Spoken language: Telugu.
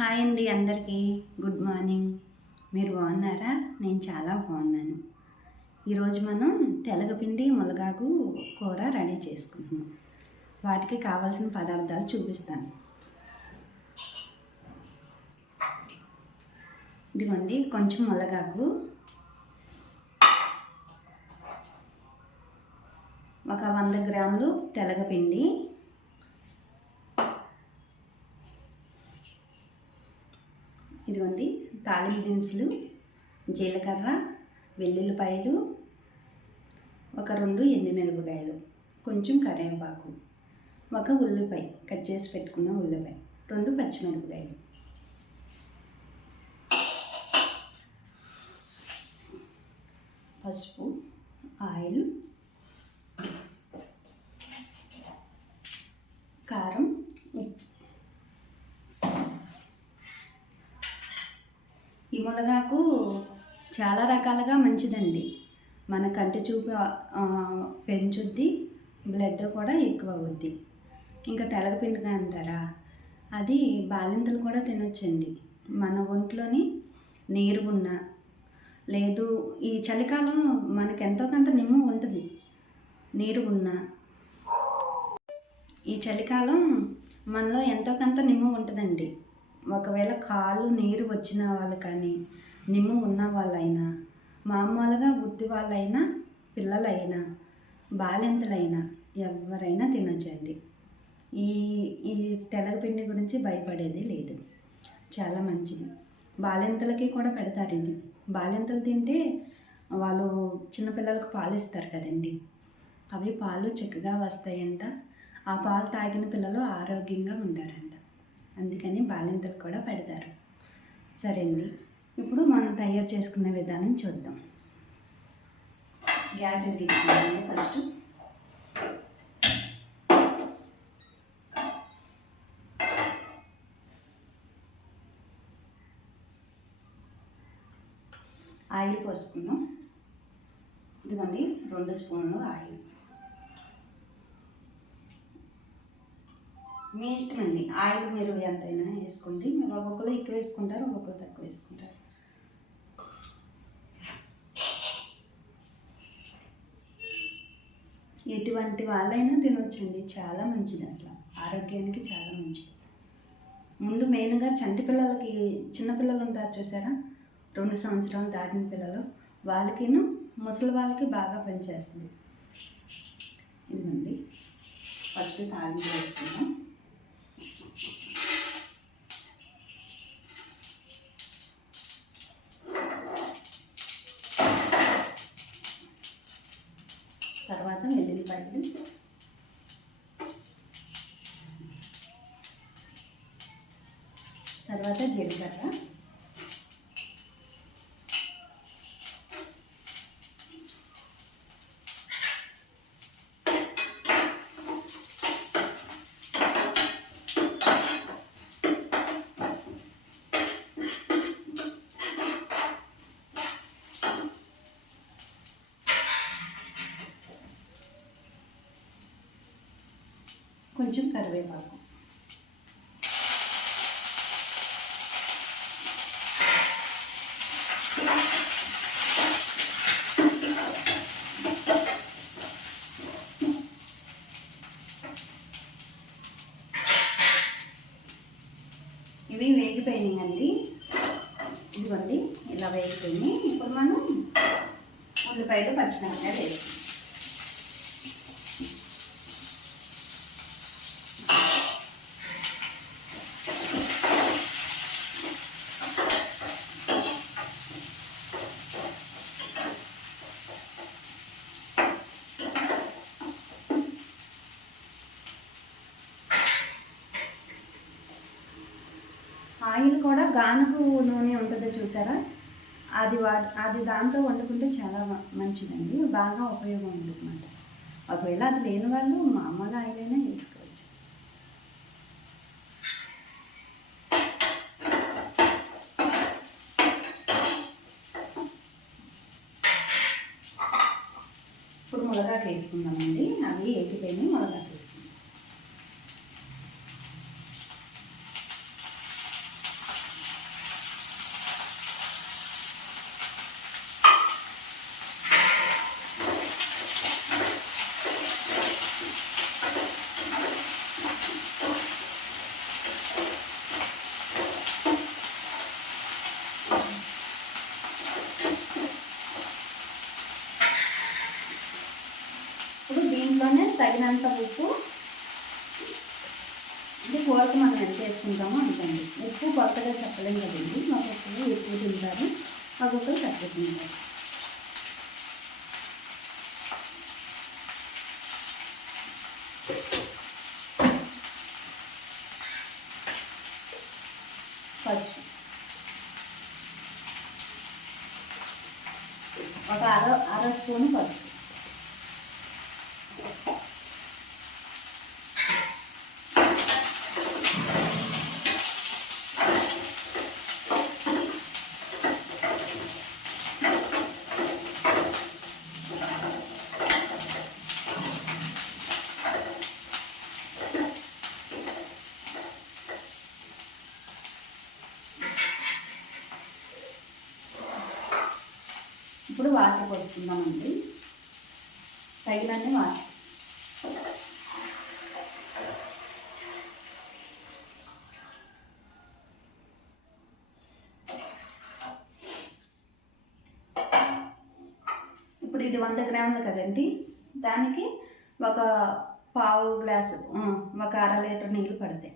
హాయ్ అండి అందరికీ. Good morning. మీరు బాగున్నారా? నేను చాలా బాగున్నాను. ఈరోజు మనం తెలగపిండి ములగాకు కూర రెడీ చేసుకుంటున్నాం. వాటికి కావాల్సిన పదార్థాలు చూపిస్తాను. ఇదిగోండి కొంచెం ములగాకు. ఒక వంద గ్రాములు తెలగపిండి. ఇదిగోండి తాలింపు దినుసులు జీలకర్ర వెల్లుల్లిపాయలు ఒక రెండు ఎండుమిరపకాయలు కొంచెం కరివేపాకు ఒక ఉల్లిపాయ కట్ చేసి పెట్టుకున్న ఉల్లిపాయ రెండు పచ్చిమిరపకాయలు. పసుపు ఆయిల్ కారం ఉప్పు ఈ చాలా రకాలుగా మంచిదండి. మన కంటి చూపు పెంచుద్ది బ్లడ్ కూడా ఎక్కువ అవుద్ది ఇంకా తెలగపిండుగా అంటారా? అది బాలింతలు కూడా తినొచ్చండి. మన ఒంట్లోని నీరు ఉన్న లేదు ఈ చలికాలం మనకి ఎంతో కొంత నిమ్ము ఉంటుంది. నీరు ఉన్న ఈ చలికాలం మనలో ఎంతో కొంత నిమ్ము ఉంటుందండి. ఒకవేళ కాళ్ళు నీరు వచ్చిన వాళ్ళు కానీ నిమ్ము ఉన్న వాళ్ళైనా మామూలుగా బుద్ధి వాళ్ళైనా పిల్లలైనా బాలింతలైనా ఎవరైనా తినొచ్చండి. ఈ ఈ తెలగపిండి గురించి భయపడేది లేదు. చాలా మంచిది. బాలింతలకి కూడా పెడతారు ఇది. బాలింతలు తింటే వాళ్ళు చిన్నపిల్లలకు పాలు ఇస్తారు కదండి. అవి పాలు చక్కగా వస్తాయంట. ఆ పాలు తాగిన పిల్లలు ఆరోగ్యంగా ఉంటారంట. అందుకని బాలింతలు కూడా పెడతారు. సరే అండి ఇప్పుడు మనం తయారు చేసుకునే విధానం చూద్దాం. Gas ఎదిగించుకుందాం first? ఆయిల్ పోసుకుందాం. ఇదిగోండి రెండు స్పూన్లు ఆయిల్. మీ ఇష్టం అండి. ఆయిల్ మీరు ఎంతైనా వేసుకోండి. ఒక్కొక్కరు ఎక్కువ వేసుకుంటారు ఒక్కొక్కరు తక్కువ వేసుకుంటారు. ఎటువంటి వాళ్ళైనా తినొచ్చండి. చాలా మంచిది అసలు. ఆరోగ్యానికి చాలా మంచిది. ముందు మెయిన్గా చంటి పిల్లలకి చిన్నపిల్లలు ఉంటారు చూసారా? రెండు సంవత్సరాలు దాటిన పిల్లలు. వాళ్ళకిను ముసలి వాళ్ళకి బాగా పనిచేస్తుంది. ఇదిగోండి. ఫస్ట్ తాగి వేసుకున్నాం తర్వాత జీలకర్ర. కొంచెం కరివేపాకు. ఇదిగోండి ఇలా వేసుకొని ఇప్పుడు మనం ఉల్లిపాయలు పచ్చిమిరపకాయలు వేసుకుంటాం ఆయిల్ కూడా గానుగు నూనె ఉంటుంది చూసారా? అది వా అది దాంతో వండుకుంటే చాలా మంచిదండి. బాగా ఉపయోగం ఉంటుంది ఒకవేళ అది లేని వాళ్ళు మామూలు ఆయిల్ అయినా వేసుకోవచ్చు. ఇప్పుడు మునగాకు వేసుకుందామండి. అవి ఏగిపోయినాయి మునగాకు తగినంత ఉప్పు. అంటే కూరకు మనం ఎంత వేసుకుంటామో అంతండి ఉప్పు కొత్తగా చెప్పలేం కదండి. ఒక్కొక్కరు ఎక్కువ తింటారు ఒక్కొక్కరు తక్కువ తింటారు పసుపు. ఒక అర అర స్పూన్ పసుపు. ఇప్పుడు వాటర్ పోసుకుందామండి తగినన్ని వాటర్ ఇప్పుడు ఇది వంద గ్రాములు కదండి. దానికి ఒక పావు గ్లాసు ఒక అర లీటర్ నీళ్ళు పడతాయి